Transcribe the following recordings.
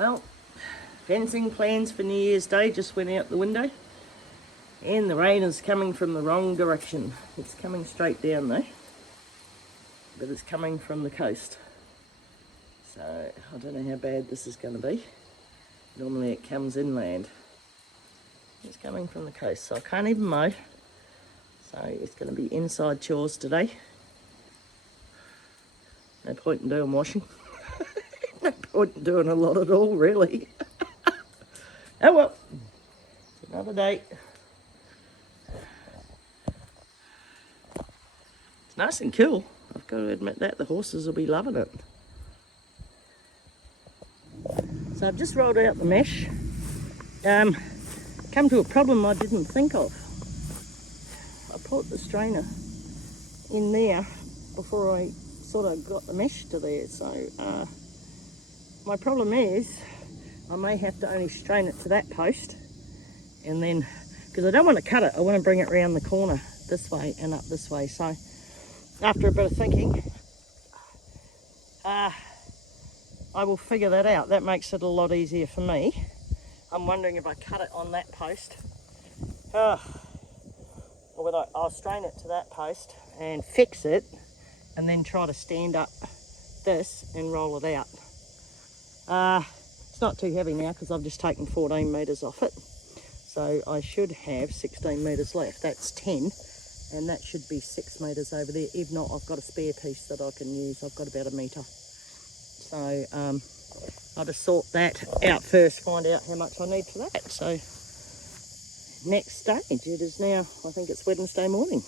Well, fencing plans for New Year's Day just went out the window, and the rain is coming from the wrong direction. It's coming straight down though, but it's coming from the coast. So I don't know how bad this is going to be. Normally it comes inland. It's coming from the coast, so I can't even mow. So it's going to be inside chores today. No point in doing washing. No point in doing a lot at all, really. Oh well, it's another day. It's nice and cool. I've got to admit that. The horses will be loving it. So I've just rolled out the mesh. Come to a problem I didn't think of. I put the strainer in there before I sort of got the mesh to there. So my problem is I may have to only strain it to that post, and then, because I don't want to cut it, I want to bring it around the corner this way and up this way. So after a bit of thinking, I will figure that out. That makes it a lot easier for me. I'm wondering if I cut it on that post, or whether I'll strain it to that post and fix it, and then try to stand up this and roll it out. It's not too heavy now because I've just taken 14 metres off it. So I should have 16 metres left. That's 10, and that should be 6 metres over there. If not, I've got a spare piece that I can use. I've got about a metre. So I'll just sort that out first, find out how much I need for that. So next stage, it is now, I think it's Wednesday morning.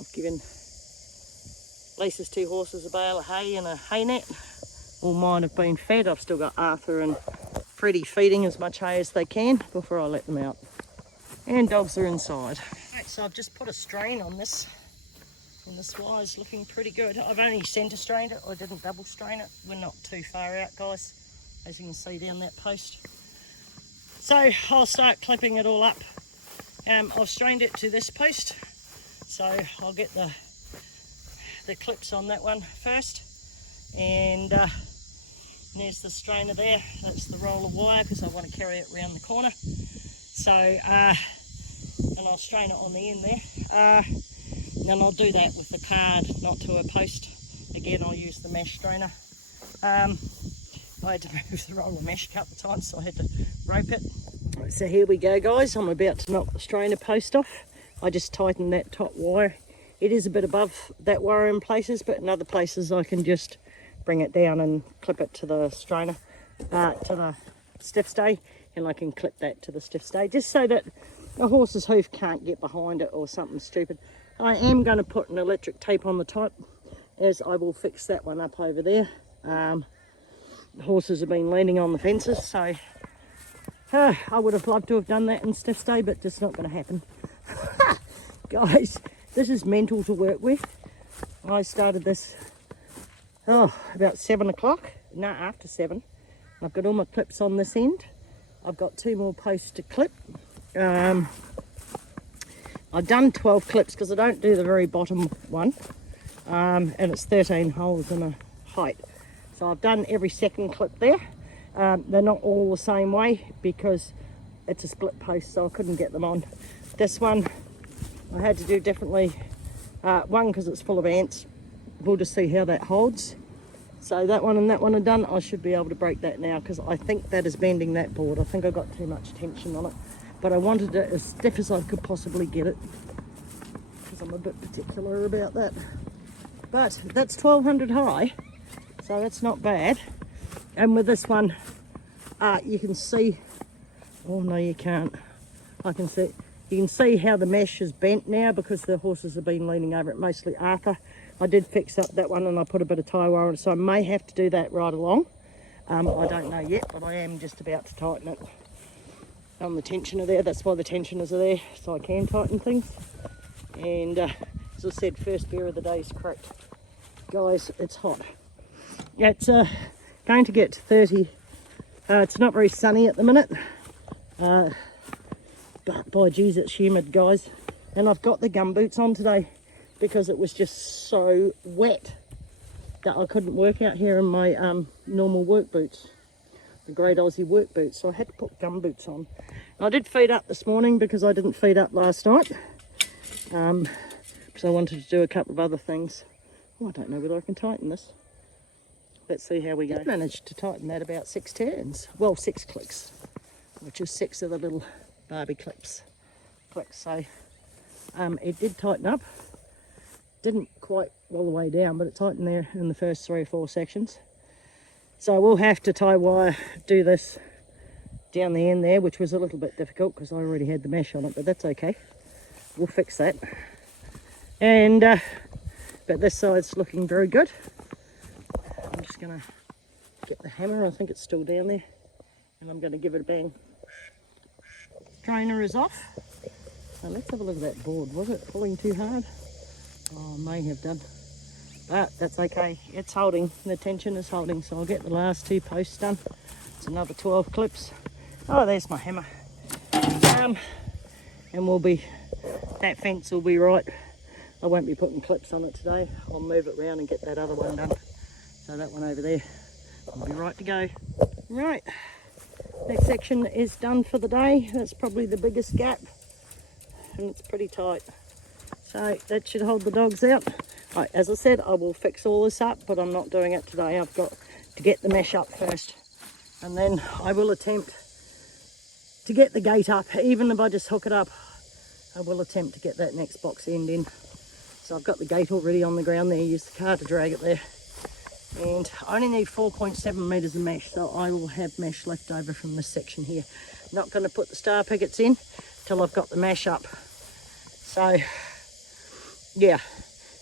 I've given Lisa's 2 horses a bale of hay and a hay net. All mine have been fed. I've still got Arthur and Freddie feeding as much hay as they can before I let them out. And dogs are inside. Right, so I've just put a strain on this, and this wire's looking pretty good. I've only centre strained it. I didn't double strain it. We're not too far out, guys, as you can see down that post. So I'll start clipping it all up. I've strained it to this post, so I'll get the clips on that one first. And there's the strainer there. That's the roll of wire because I want to carry it around the corner. So and I'll strain it on the end there. And I'll do that with the card, not to a post. Again, I'll use the mesh strainer. I had to move the roll of mesh a couple of times, so I had to rope it. Right, so here we go, guys. I'm about to knock the strainer post off. I just tightened that top wire. It is a bit above that wire in places, but in other places I can just bring it down and clip it to the strainer, to the stiff stay, and I can clip that to the stiff stay, just so that a horse's hoof can't get behind it or something stupid. I am going to put an electric tape on the top, as I will fix that one up over there. The horses have been leaning on the fences, so I would have loved to have done that in stiff stay, but just not going to happen. Guys, this is mental to work with. I started this about 7 o'clock, no, after 7. I've got all my clips on this end. I've got 2 more posts to clip. I've done 12 clips because I don't do the very bottom one, and it's 13 holes in a height. So I've done every second clip there. They're not all the same way because it's a split post, so I couldn't get them on. This one I had to do differently. One, because it's full of ants. We'll just see how that holds. So that one and that one are done. I should be able to break that now because I think that is bending that board. I think I got too much tension on it, but I wanted it as stiff as I could possibly get it because I'm a bit particular about that. But that's 1200 high, so that's not bad. And with this one, you can see, oh no you can't, I can see, you can see how the mesh is bent now because the horses have been leaning over it, mostly Arthur. I did fix up that one and I put a bit of tie wire on it, so I may have to do that right along. I don't know yet, but I am just about to tighten it on the tensioner there. That's why the tensioners are there, so I can tighten things. And as I said, first beer of the day is cracked. Guys, it's hot. It's going to get 30. It's not very sunny at the minute, but by geez, it's humid, guys. And I've got the gum boots on today because it was just so wet. that I couldn't work out here in my normal work boots, the Great Aussie work boots, so I had to put gum boots on. I did feed up this morning because I didn't feed up last night, because I wanted to do a couple of other things. Oh, I don't know whether I can tighten this. Let's see how we go. I managed to tighten that about 6 turns, well 6 clicks, which is 6 of the little Barbie clicks. So it did tighten up. Didn't quite all the way down, but it tightened there in the first 3 or 4 sections. So I will have to tie wire, do this down the end there, which was a little bit difficult because I already had the mesh on it, but that's okay. We'll fix that. And but this side's looking very good. I'm just going to get the hammer. I think it's still down there, and I'm going to give it a bang. Strainer is off. Now let's have a look at that board. Was it pulling too hard? Oh, I may have done, but that's okay. It's holding, the tension is holding, so I'll get the last 2 posts done. It's another 12 clips. Oh, there's my hammer. And that fence will be right. I won't be putting clips on it today. I'll move it around and get that other one done. So that one over there will be right to go. Right, that section is done for the day. That's probably the biggest gap, and it's pretty tight. So that should hold the dogs out. Right, as I said, I will fix all this up, but I'm not doing it today. I've got to get the mesh up first, and then I will attempt to get the gate up. Even if I just hook it up, I will attempt to get that next box end in. So I've got the gate already on the ground there. Use the car to drag it there. And I only need 4.7 metres of mesh, so I will have mesh left over from this section here. Not going to put the star pickets in till I've got the mesh up. So yeah,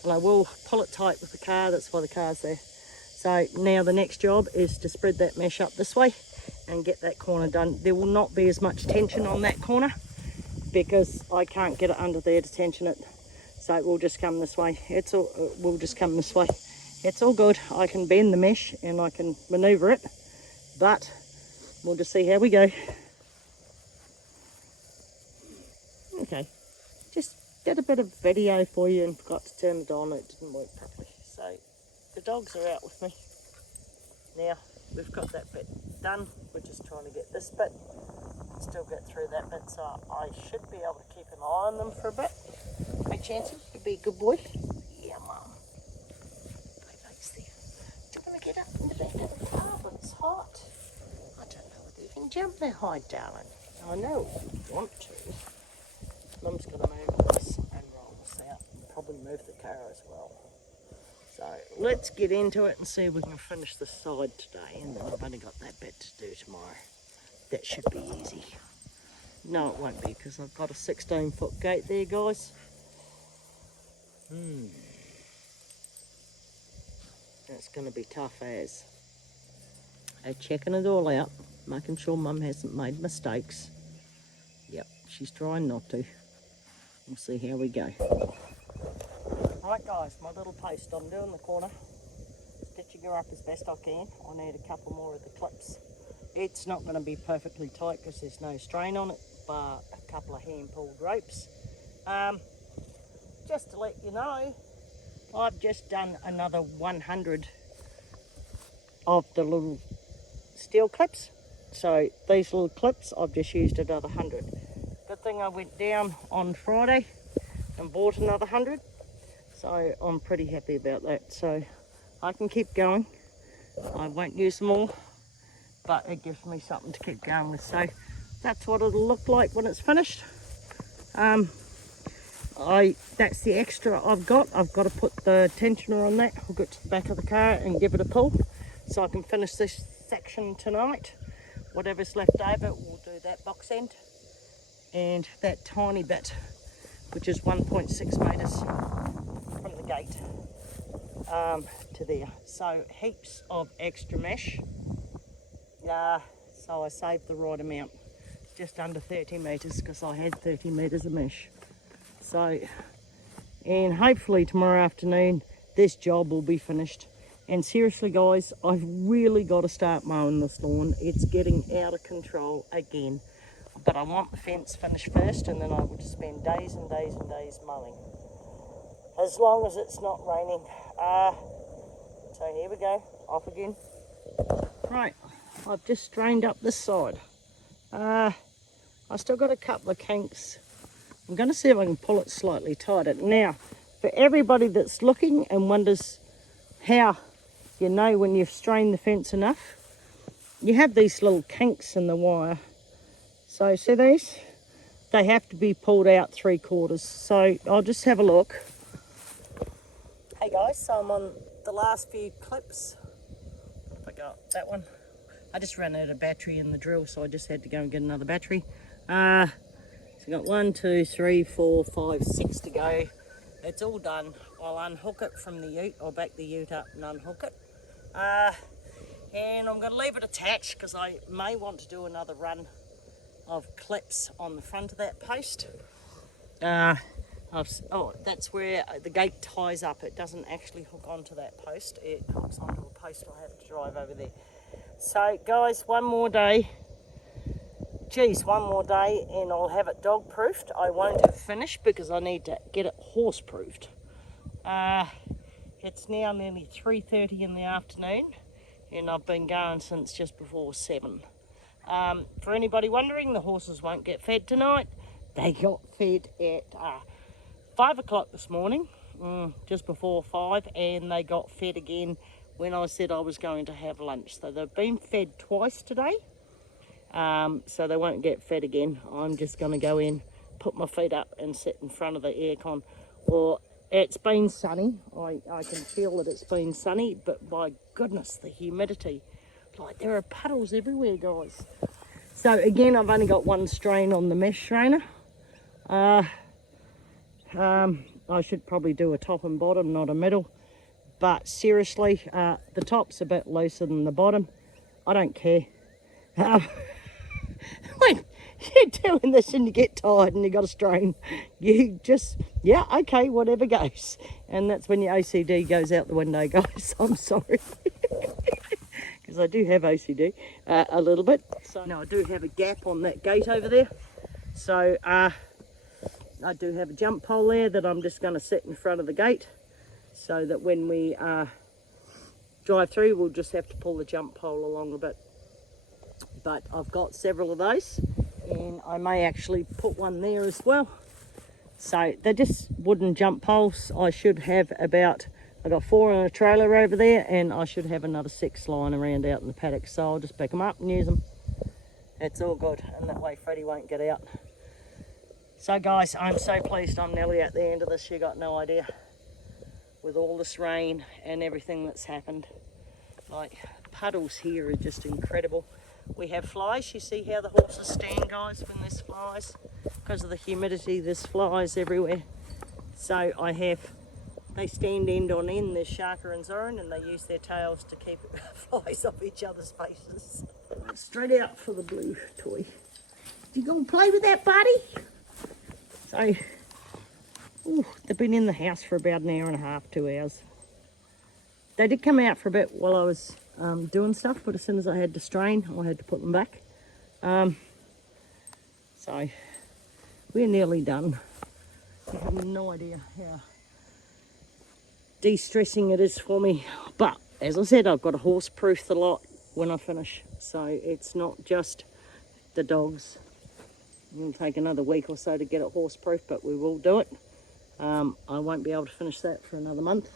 and I will pull it tight with the car. That's why the car's there. So now the next job is to spread that mesh up this way and get that corner done. There will not be as much tension on that corner because I can't get it under there to tension it. So it will just come this way. It will just come this way. It's all good. I can bend the mesh and I can manoeuvre it, but we'll just see how we go. Okay, just did a bit of video for you and forgot to turn it on. It didn't work properly. So the dogs are out with me. Now we've got that bit done. We're just trying to get this bit. Still get through that bit, so I should be able to keep an eye on them for a bit. Hey Chancy, you be a good boy. Yeah, Mum. Baby's there. Do you want to get up in the back of the car when it's hot? I don't know whether you can jump that high, darling. I know you want to. Mum's going to move this and roll this out and probably move the car as well. So let's get into it and see if we can finish this side today, and then I've only got that bit to do tomorrow. That should be easy. No, it won't be because I've got a 16-foot gate there, guys. That's going to be tough as. I'm checking it all out, making sure Mum hasn't made mistakes. Yep, she's trying not to. We'll see how we go. Right guys, my little post, I'm doing the corner. Stitching her up as best I can. I need a couple more of the clips. It's not going to be perfectly tight because there's no strain on it, but a couple of hand-pulled ropes. Just to let you know, I've just done another 100 of the little steel clips. So these little clips, I've just used another 100. Good thing I went down on Friday and bought another 100. So I'm pretty happy about that. So I can keep going. I won't use them all, but it gives me something to keep going with. So that's what it'll look like when it's finished. That's the extra I've got. I've got to put the tensioner on that, hook it to the back of the car and give it a pull so I can finish this section tonight. Whatever's left over, we'll do that box end and that tiny bit, which is 1.6 metres from the gate to there. So heaps of extra mesh. So I saved the right amount, just under 30 metres because I had 30 metres of mesh. So, and hopefully tomorrow afternoon this job will be finished. And seriously guys, I've really got to start mowing this lawn. It's getting out of control again. But I want the fence finished first, and then I will just spend days and days and days mowing. As long as it's not raining. So here we go, off again. Right, I've just strained up this side. I still got a couple of kinks. I'm going to see if I can pull it slightly tighter. Now, for everybody that's looking and wonders how you know when you've strained the fence enough, you have these little kinks in the wire. So see these? They have to be pulled out 3/4. So I'll just have a look. Hey guys, so I'm on the last few clips. I got that one. I just ran out of battery in the drill, so I just had to go and get another battery. So I got 1, 2, 3, 4, 5, 6 to go. It's all done. I'll unhook it from the ute. I'll back the ute up and unhook it. And I'm going to leave it attached because I may want to do another run of clips on the front of that post. That's where the gate ties up. It doesn't actually hook onto that post. It hooks onto a post. I have to drive over there. So guys, one more day. One more day and I'll have it dog proofed. I won't have finished because I need to get it horse proofed. It's now nearly 3:30 in the afternoon and I've been going since just before 7. For anybody wondering, the horses won't get fed tonight. They got fed at 5 o'clock this morning, just before 5, and they got fed again when I said I was going to have lunch. So they've been fed twice today, so they won't get fed again. I'm just going to go in, put my feet up and sit in front of the aircon. Or it's been sunny. I can feel that it's been sunny, but by goodness, the humidity. Like there are puddles everywhere, guys. So again, I've only got one strain on the mesh strainer. I should probably do a top and bottom, not a middle. But seriously, the top's a bit looser than the bottom. I don't care. When you're doing this and you get tired and you got a strain, you just, yeah, okay, whatever goes. And that's when your OCD goes out the window, guys. I'm sorry. Because I do have OCD a little bit. So now I do have a gap on that gate over there. So I do have a jump pole there that I'm just going to set in front of the gate so that when we drive through, we'll just have to pull the jump pole along a bit. But I've got several of those and I may actually put one there as well. So they're just wooden jump poles. I should have about, I've got 4 in a trailer over there and I should have another 6 lying around out in the paddock. So I'll just pick them up and use them. It's all good, and that way Freddie won't get out. So guys, I'm so pleased I'm nearly at the end of this. You got no idea. With all this rain and everything that's happened. Like, puddles here are just incredible. We have flies. You see how the horses stand, guys, when there's flies? Because of the humidity, there's flies everywhere. So I have, they stand end on end. There's Sharka and Zoran, and they use their tails to keep flies off each other's faces. Straight out for the blue toy. You gonna play with that, buddy? So, they've been in the house for about an hour and a half, 2 hours. They did come out for a bit while I was doing stuff, but as soon as I had to strain, I had to put them back. So, we're nearly done. You have no idea how de-stressing it is for me. But, as I said, I've got to horse-proof the lot when I finish. So, it's not just the dogs. It'll take another week or so to get it horse-proof, but we will do it. I won't be able to finish that for another month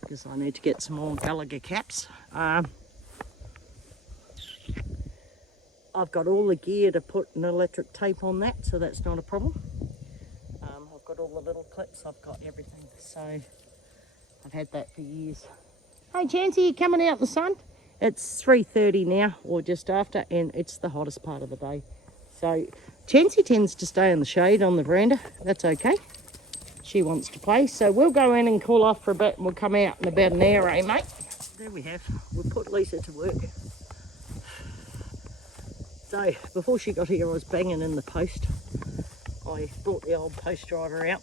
because I need to get some more Gallagher caps. I've got all the gear to put an electric tape on that, so that's not a problem. I've got all the little clips, I've got everything, so I've had that for years. Hey Chancy, you coming out in the sun? It's 3:30 now, or just after, and it's the hottest part of the day. So Chancy tends to stay in the shade on the veranda. That's okay. She wants to play. So we'll go in and cool off for a bit and we'll come out in about an hour, eh, mate? There we have. We'll put Lisa to work. So before she got here, I was banging in the post. I brought the old post driver out.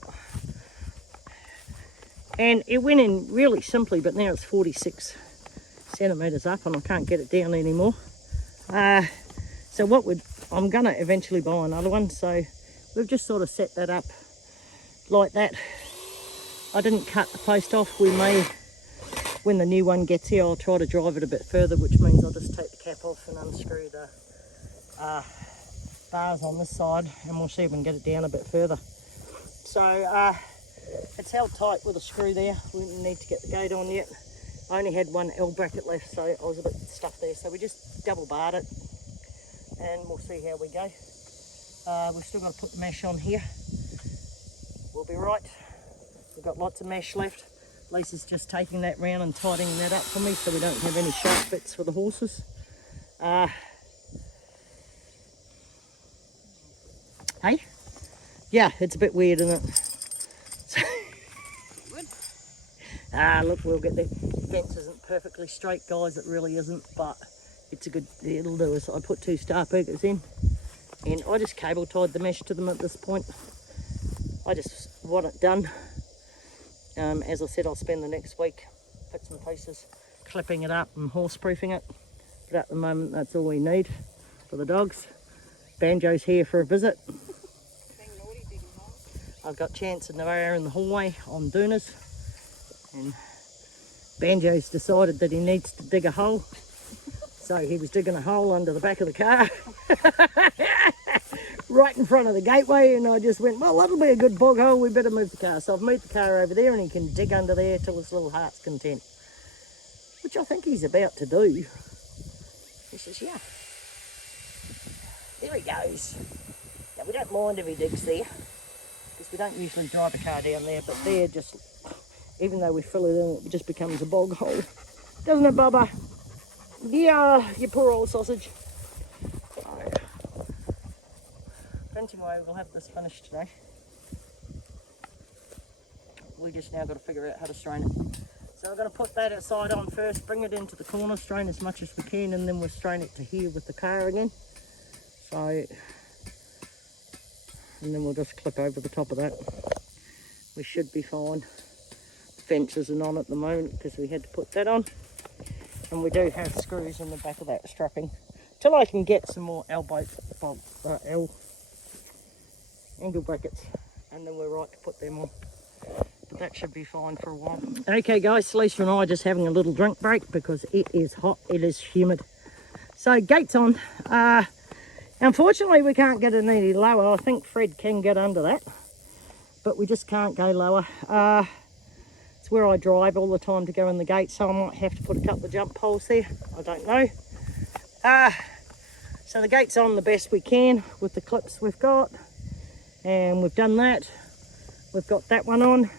And it went in really simply, but now it's 46 centimetres up and I can't get it down anymore. So I'm going to eventually buy another one. So we've just sort of set that up like that. I didn't cut the post off. We may when the new one gets here, I'll try to drive it a bit further, which means I'll just take the cap off and unscrew the bars on this side, and we'll see if we can get it down a bit further. So it's held tight with a screw there. We didn't need to get the gate on yet. I only had one L bracket left, so I was a bit stuffed there. So we just double barred it, and we'll see how we go. We've still got to put the mesh on here. We'll be right. We've got lots of mesh left. Lisa's just taking that round and tightening that up for me so we don't have any sharp bits for the horses. Hey? Yeah, it's a bit weird, isn't it? Look, we'll get there. The fence isn't perfectly straight, guys, it really isn't, but it's a good, it'll do us. I put 2 star perkers in, and I just cable tied the mesh to them at this point. I just want it done. As I said, I'll spend the next week, bits and pieces, clipping it up and horse-proofing it. But at the moment, that's all we need for the dogs. Banjo's here for a visit. I've got Chance and Nevaeh in the hallway on Doonas. And Banjo's decided that he needs to dig a hole. So he was digging a hole under the back of the car. Right in front of the gateway, and I just went, well, that'll be a good bog hole, we better move the car. So I've moved the car over there, and he can dig under there till his little heart's content. Which I think he's about to do. He says, yeah. There he goes. Now, we don't mind if he digs there, because we don't usually drive the car down there, but there just, even though we fill it in, it just becomes a bog hole. Doesn't it, Bubba? Yeah, you poor old sausage. Anyway, we'll have this finished today. We just now got to figure out how to strain it. So I'm going to put that side on first, bring it into the corner, strain as much as we can, and then we'll strain it to here with the car again. So, and then we'll just clip over the top of that. We should be fine. The fence isn't on at the moment because we had to put that on. And we do have screws in the back of that strapping. Till I can get some more angle brackets, and then we're right to put them on. But that should be fine for a while. Okay guys, Lisa and I are just having a little drink break because it is hot, it is humid. So gates on. Unfortunately we can't get it any lower. I think Fred can get under that, but we just can't go lower. It's where I drive all the time to go in the gate, so I might have to put a couple of jump poles there. I don't know. So the gate's on the best we can with the clips we've got. And we've done that. We've got that one on.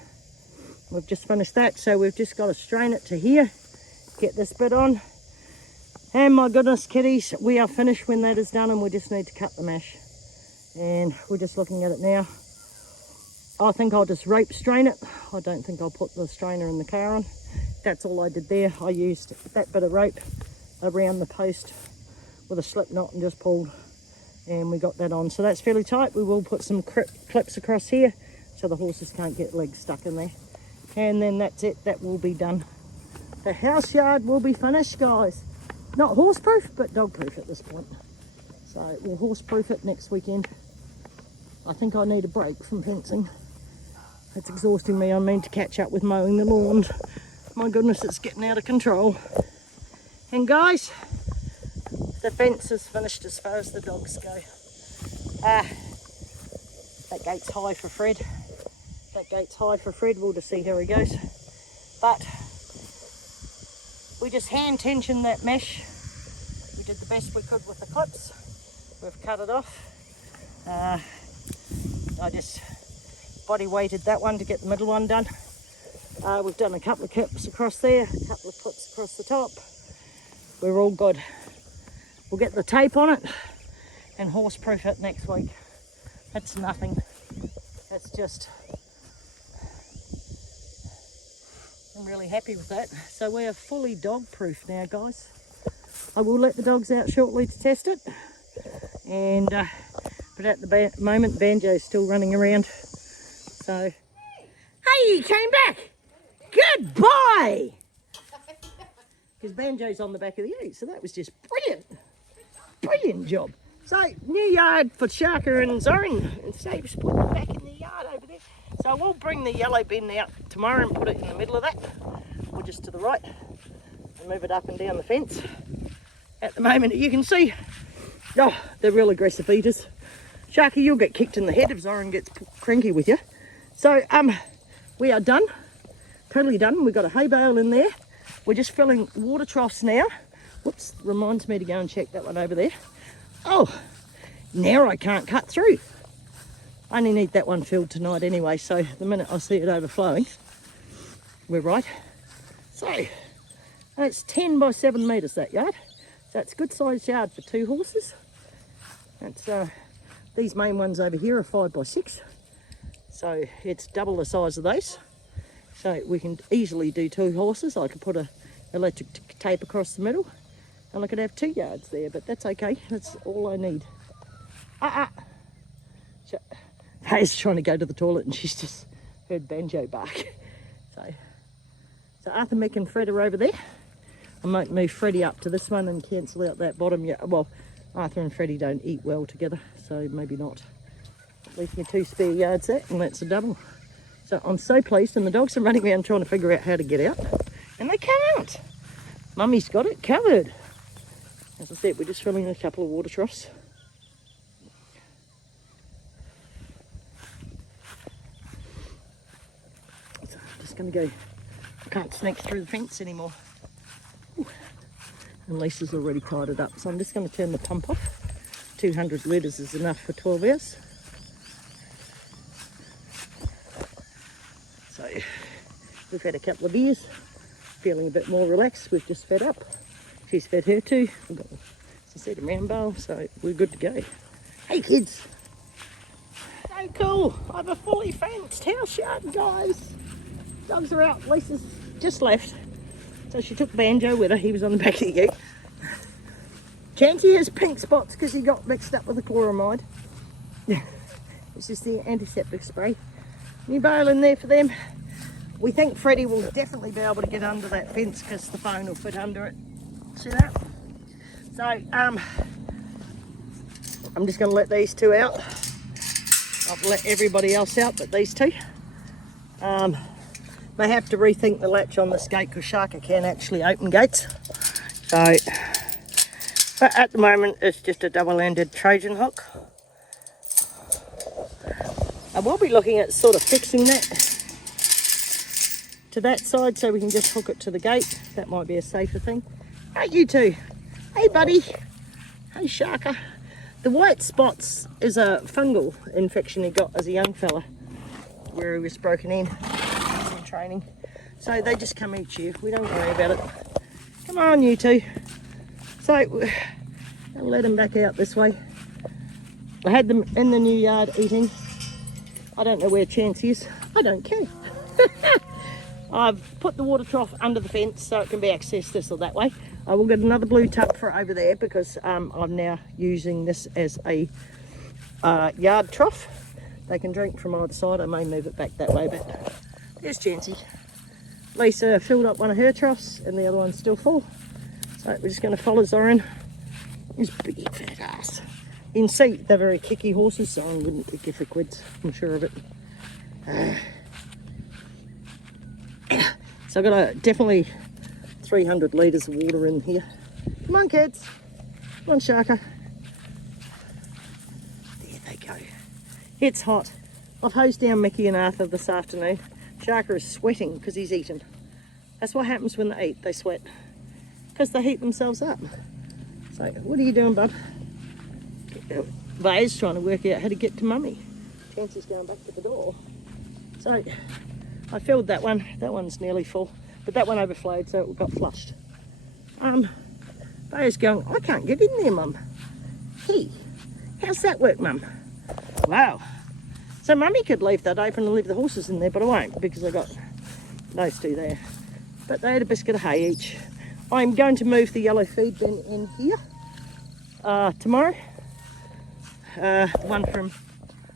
We've just finished that, so we've just got to strain it to here, get this bit on, and my goodness kitties, we are finished when that is done, and we just need to cut the mesh, and we're just looking at it now. I think I'll just rope strain it. I don't think I'll put the strainer in the car on. That's all I did there. I used that bit of rope around the post with a slip knot and just pulled, and we got that on. So that's fairly tight. We will put some clips across here so the horses can't get legs stuck in there. And then that's it. That will be done. The house yard will be finished, guys. Not horse-proof, but dog-proof at this point. So we'll horse-proof it next weekend. I think I need a break from fencing. It's exhausting me. I mean to catch up with mowing the lawn. My goodness, it's getting out of control. And guys, the fence is finished as far as the dogs go. That gate's high for Fred. That gate's high for Fred. We'll just see how he goes. But we just hand tensioned that mesh. We did the best we could with the clips. We've cut it off. I just body weighted that one to get the middle one done. We've done a couple of clips across there, a couple of clips across the top. We're all good. We'll get the tape on it and horse-proof it next week. That's nothing. That's just, I'm really happy with that. So we are fully dog-proof now, guys. I will let the dogs out shortly to test it. And but at the moment, Banjo's still running around. So, hey, you came back. Good boy. Because Banjo's on the back of the gate, so that was just brilliant. Brilliant job. So, new yard for Sharka and Zoran. And Save's put them back in the yard over there. So we'll bring the yellow bin out tomorrow and put it in the middle of that. We'll just to the right and move it up and down the fence. At the moment, you can see, oh, they're real aggressive eaters. Sharky, you'll get kicked in the head if Zoran gets cranky with you. So, we are done, totally done. We've got a hay bale in there. We're just filling water troughs now. Whoops, reminds me to go and check that one over there. Oh, now I can't cut through. I only need that one filled tonight anyway, so the minute I see it overflowing, we're right. So, it's 10 by 7 metres, that yard. So it's a good sized yard for 2 horses. It's, these main ones over here are 5 by 6. So it's double the size of those. So we can easily do 2 horses. I could put a electric tape across the middle and I could have 2 yards there, but that's okay. That's all I need. Hayes trying to go to the toilet and she's just heard Banjo bark. So Arthur, Mick and Fred are over there. I might move Freddie up to this one and cancel out that bottom. Yeah, well, Arthur and Freddie don't eat well together, so maybe not. Leave me 2 spare yards there, and that's a double. So I'm so pleased, and the dogs are running around trying to figure out how to get out, and they can't. Mummy's got it covered. As I said, we're just filling a couple of water troughs. So I'm just going to go. I can't sneak through the fence anymore. Ooh. And Lisa's already tied it up, so I'm just going to turn the pump off. 200 litres is enough for 12 hours. So we've had a couple of beers, feeling a bit more relaxed. We've just fed up. She's fed her too. We've got, as I said, a round bowl, so we're good to go. Hey kids! So cool! I have a fully fenced house yard, guys. Dogs are out. Lisa's just left, so she took Banjo with her. He was on the back of the ute. Chancy has pink spots because he got mixed up with the chloramide. It's just the antiseptic spray. New bale in there for them. We think Freddie will definitely be able to get under that fence because the phone will fit under it. See that? So, I'm just going to let these 2 out. I've let everybody else out but these 2. May have to rethink the latch on this gate because Sharka can actually open gates. So, but at the moment it's just a double-ended Trojan hook. I will be looking at sort of fixing that to that side so we can just hook it to the gate. That might be a safer thing. Hey, you two. Hey, buddy. Hey, Sharka. The white spots is a fungal infection he got as a young fella where he was broken in training. So they just come each year. We don't worry about it. Come on, you two. So I'll let them back out this way. I had them in the new yard eating. I don't know where Chancy is. I don't care. I've put the water trough under the fence so it can be accessed this or that way. I will get another blue tub for over there because I'm now using this as a yard trough. They can drink from either side. I may move it back that way, but there's Chancy. Lisa filled up one of her troughs and the other one's still full. So we're just going to follow Zoran. His big fat ass. You can see they're very kicky horses, so I wouldn't kick you for quids, I'm sure of it. So I've got definitely 300 litres of water in here. Come on, kids. Come on, Sharka. There they go. It's hot. I've hosed down Mickey and Arthur this afternoon. Sharka is sweating because he's eaten. That's what happens when they eat, they sweat. Because they heat themselves up. So, what are you doing, bud? Vay's trying to work out how to get to Mummy. Chancy's going back to the door. So, I filled that one. That one's nearly full. But that one overflowed, so it got flushed. Vay's going, I can't get in there, Mum. Hey, how's that work, Mum? Wow. So Mummy could leave that open and leave the horses in there, but I won't because I got those 2 there. But they had a biscuit of hay each. I'm going to move the yellow feed bin in here tomorrow. The one from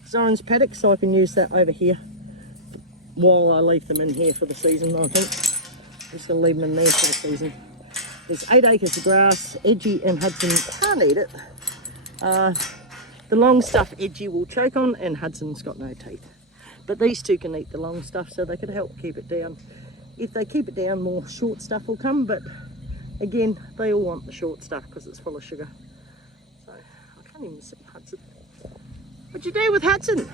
Zoran's paddock, so I can use that over here while I leave them in here for the season, I think. I'm just going to leave them in there for the season. There's 8 acres of grass. Edgy and Hudson can't eat it. The long stuff Edgy will choke on, and Hudson's got no teeth. But these 2 can eat the long stuff, so they could help keep it down. if they keep it down, more short stuff will come, but again, they all want the short stuff because it's full of sugar. So I can't even see Hudson. What'd you do with Hudson?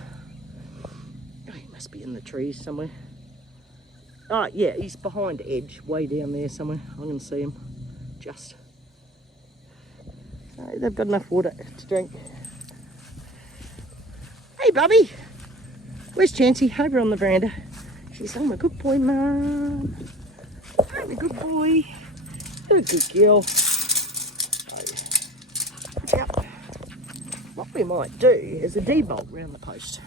Oh, he must be in the trees somewhere. Oh yeah, he's behind Edge, way down there somewhere. I can see him, just. So they've got enough water to drink. Hey Bubby, where's Chancy? Over on the veranda. She's saying, I'm a good boy, Mum. I'm a good boy. You're a good girl. So, yep. What we might do is a debolt round the post.